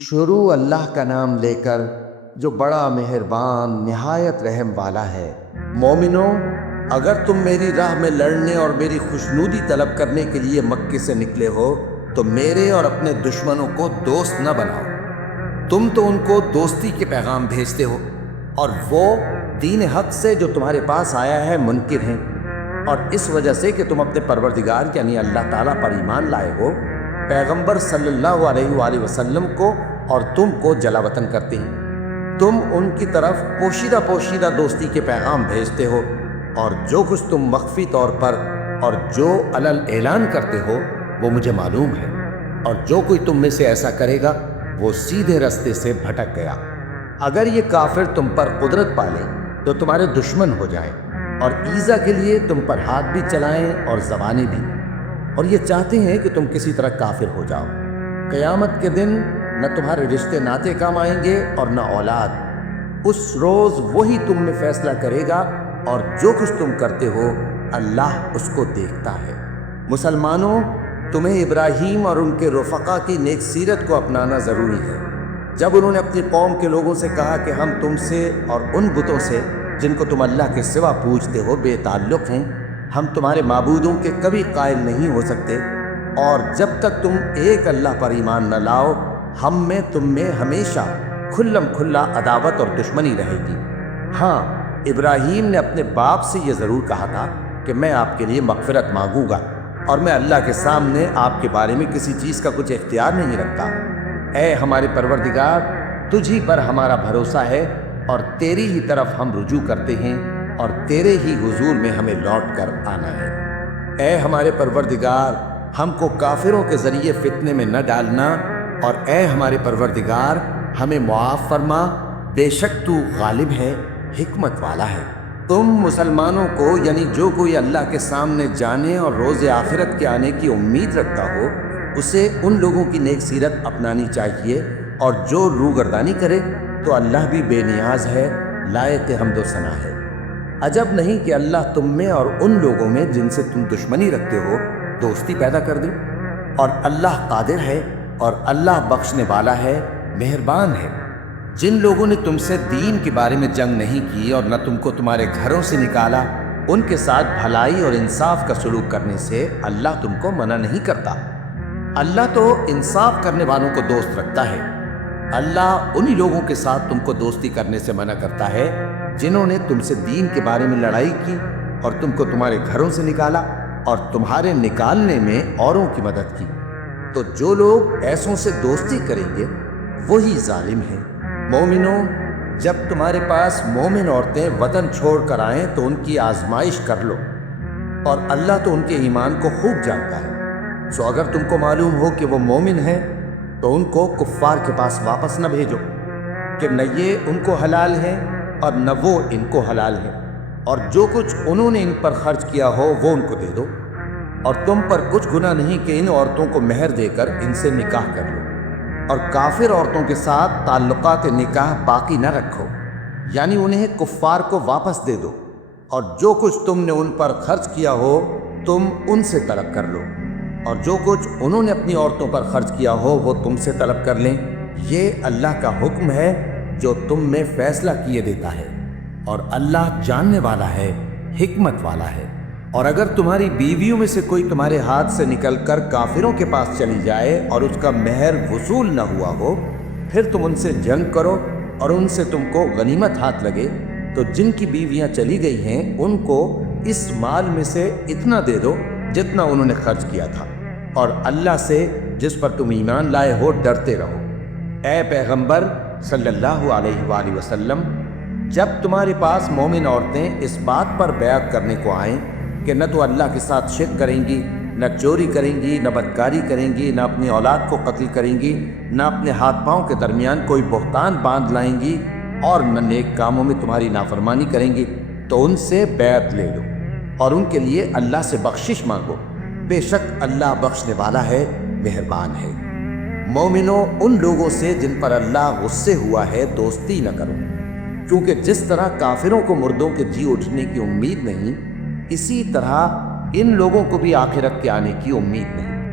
شروع اللہ کا نام لے کر جو بڑا مہربان نہایت رحم والا ہے۔ مومنو، اگر تم میری راہ میں لڑنے اور میری خوشنودی طلب کرنے کے لیے مکے سے نکلے ہو تو میرے اور اپنے دشمنوں کو دوست نہ بناؤ۔ تم تو ان کو دوستی کے پیغام بھیجتے ہو اور وہ دین حق سے جو تمہارے پاس آیا ہے منکر ہیں، اور اس وجہ سے کہ تم اپنے پروردگار یعنی اللہ تعالیٰ پر ایمان لائے ہو، پیغمبر صلی اللہ علیہ وآلہ وسلم کو اور تم کو جلا وطن کرتے ہیں۔ تم ان کی طرف پوشیدہ دوستی کے پیغام بھیجتے ہو، اور جو کچھ تم مخفی طور پر اور جو علل اعلان کرتے ہو وہ مجھے معلوم ہے، اور جو کوئی تم میں سے ایسا کرے گا وہ سیدھے رستے سے بھٹک گیا۔ اگر یہ کافر تم پر قدرت پالیں تو تمہارے دشمن ہو جائیں، اور ایذا کے لیے تم پر ہاتھ بھی چلائیں اور زبانیں بھی، اور یہ چاہتے ہیں کہ تم کسی طرح کافر ہو جاؤ۔ قیامت کے دن نہ تمہارے رشتے ناتے کام آئیں گے اور نہ اولاد۔ اس روز وہی تم میں فیصلہ کرے گا، اور جو کچھ تم کرتے ہو اللہ اس کو دیکھتا ہے۔ مسلمانوں، تمہیں ابراہیم اور ان کے رفقا کی نیک سیرت کو اپنانا ضروری ہے۔ جب انہوں نے اپنی قوم کے لوگوں سے کہا کہ ہم تم سے اور ان بتوں سے جن کو تم اللہ کے سوا پوجتے ہو بے تعلق ہیں، ہم تمہارے معبودوں کے کبھی قائل نہیں ہو سکتے، اور جب تک تم ایک اللہ پر ایمان نہ لاؤ ہم میں تم میں ہمیشہ کھلم کھلا عداوت اور دشمنی رہے گی۔ ہاں، ابراہیم نے اپنے باپ سے یہ ضرور کہا تھا کہ میں آپ کے لیے مغفرت مانگوں گا، اور میں اللہ کے سامنے آپ کے بارے میں کسی چیز کا کچھ اختیار نہیں رکھتا۔ اے ہمارے پروردگار، تجھ ہی پر ہمارا بھروسہ ہے اور تیری ہی طرف ہم رجوع کرتے ہیں، اور تیرے ہی حضور میں ہمیں لوٹ کر آنا ہے۔ اے ہمارے پروردگار، ہم کو کافروں کے ذریعے فتنے میں نہ ڈالنا، اور اے ہمارے پروردگار ہمیں معاف فرما، بے شک تو غالب ہے، حکمت والا ہے۔ تم مسلمانوں کو یعنی جو کوئی اللہ کے سامنے جانے اور روز آخرت کے آنے کی امید رکھتا ہو اسے ان لوگوں کی نیک سیرت اپنانی چاہیے، اور جو روگردانی کرے تو اللہ بھی بے نیاز ہے، لائق حمد و ثنا ہے۔ عجب نہیں کہ اللہ تم میں اور ان لوگوں میں جن سے تم دشمنی رکھتے ہو دوستی پیدا کر دے، اور اللہ قادر ہے اور اللہ بخشنے والا ہے، مہربان ہے۔ جن لوگوں نے تم سے دین کے بارے میں جنگ نہیں کی اور نہ تم کو تمہارے گھروں سے نکالا، ان کے ساتھ بھلائی اور انصاف کا سلوک کرنے سے اللہ تم کو منع نہیں کرتا۔ اللہ تو انصاف کرنے والوں کو دوست رکھتا ہے۔ اللہ انہی لوگوں کے ساتھ تم کو دوستی کرنے سے منع کرتا ہے جنہوں نے تم سے دین کے بارے میں لڑائی کی اور تم کو تمہارے گھروں سے نکالا اور تمہارے نکالنے میں اوروں کی مدد کی۔ تو جو لوگ ایسوں سے دوستی کریں گے وہی ظالم ہیں۔ مومنوں، جب تمہارے پاس مومن عورتیں وطن چھوڑ کر آئیں تو ان کی آزمائش کر لو، اور اللہ تو ان کے ایمان کو خوب جانتا ہے۔ سو اگر تم کو معلوم ہو کہ وہ مومن ہیں تو ان کو کفار کے پاس واپس نہ بھیجو، کہ نہ یہ ان کو حلال ہیں اور نہ وہ ان کو حلال ہیں، اور جو کچھ انہوں نے ان پر خرچ کیا ہو وہ ان کو دے دو، اور تم پر کچھ گناہ نہیں کہ ان عورتوں کو مہر دے کر ان سے نکاح کر لو، اور کافر عورتوں کے ساتھ تعلقات نکاح باقی نہ رکھو، یعنی انہیں کفار کو واپس دے دو، اور جو کچھ تم نے ان پر خرچ کیا ہو تم ان سے طلب کر لو، اور جو کچھ انہوں نے اپنی عورتوں پر خرچ کیا ہو وہ تم سے طلب کر لیں۔ یہ اللہ کا حکم ہے جو تم میں فیصلہ کیے دیتا ہے، اور اللہ جاننے والا ہے، حکمت والا ہے۔ اور اگر تمہاری بیویوں میں سے کوئی تمہارے ہاتھ سے نکل کر کافروں کے پاس چلی جائے اور اس کا مہر وصول نہ ہوا ہو، پھر تم ان سے جنگ کرو اور ان سے تم کو غنیمت ہاتھ لگے تو جن کی بیویاں چلی گئی ہیں ان کو اس مال میں سے اتنا دے دو جتنا انہوں نے خرچ کیا تھا، اور اللہ سے جس پر تم ایمان لائے ہو ڈرتے رہو۔ اے پیغمبر صلی اللہ علیہ وآلہ وسلم، جب تمہارے پاس مومن عورتیں اس بات پر بیعت کرنے کو آئیں کہ نہ تو اللہ کے ساتھ شرک کریں گی، نہ چوری کریں گی، نہ بدکاری کریں گی، نہ اپنی اولاد کو قتل کریں گی، نہ اپنے ہاتھ پاؤں کے درمیان کوئی بہتان باندھ لائیں گی، اور نہ نیک کاموں میں تمہاری نافرمانی کریں گی، تو ان سے بیعت لے لو اور ان کے لیے اللہ سے بخشش مانگو، بے شک اللہ بخشنے والا ہے، مہربان ہے۔ مومنوں، ان لوگوں سے جن پر اللہ غصے ہوا ہے دوستی نہ کرو، کیونکہ جس طرح کافروں کو مردوں کے جی اٹھنے کی امید نہیں، اسی طرح ان لوگوں کو بھی آخرت کے آنے کی امید نہیں۔